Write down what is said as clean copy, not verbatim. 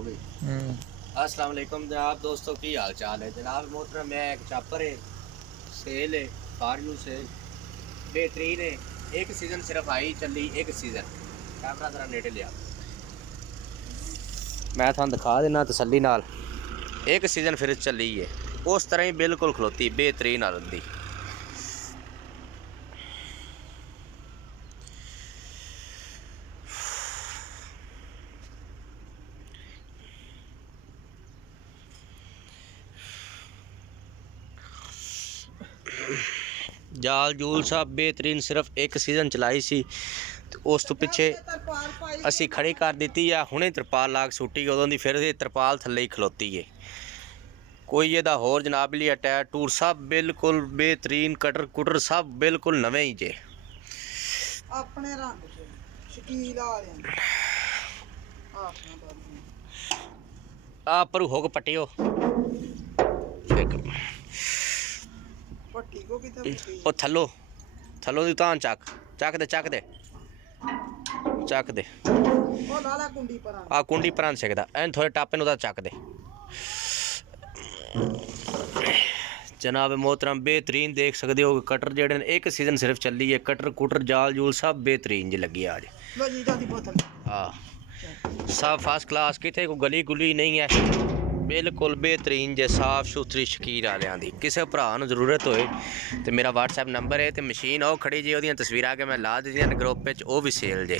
हो गई। अस्सलाम वालेकुम जनाब दोस्तों, की हाल चाल है जनाब मोहतरम। मैं एक चापर है, सेल है, फॉर यू सेल, बेहतरीन है। एक सीज़न सिर्फ आई चली, एक सीज़न कैमरा जरा नेड़े लिया, मैं थानू दिखा देना तसल्ली नाल। एक सीज़न फिर चली है उस तरह ही बिल्कुल खलोती बेहतरीन हालत दी। जाल जूल सब बेहतरीन, सिर्फ एक सीज़न चलाई सी ते उस तो पिछे असी खड़ी कर दी है। हुणे तरपाल लाग सुट्टी उदों दी फिर तरपाल थल्ले ही खलोती है। कोई ये होर जनाब लिया टायर टूर सब बिल्कुल बेहतरीन, कटर कुटर सब बिल्कुल नवे ही जे। अपने रंग शकील आ पर हो पट्टी हो पट्टी को किथे ओ थल्लो थल्लो दी तान चक चक दे चक दे चक दे ओ लाला कुंडी पर आ कुंडी परान सकदा एन थोड़े टापे नु चक दे जनाब मोहतरम। बेहतरीन देख सकते हो कटर जेडे एक सीज़न सिर्फ चली है। कटर कुटर जाल जूल सब बेहतरीन जी लगी आज। हाँ सब फर्स्ट क्लास, कितने को गली गुली नहीं है, बिल्कुल बेहतरीन जे साफ सुथरी शकीर वालियां दी। किसी भरा नूं जरूरत होए तो मेरा व्हाट्सएप नंबर है, तो मशीन वो खड़ी जी, वो तस्वीरां के मैं ला दी ग्रुप वो भी सेल जे।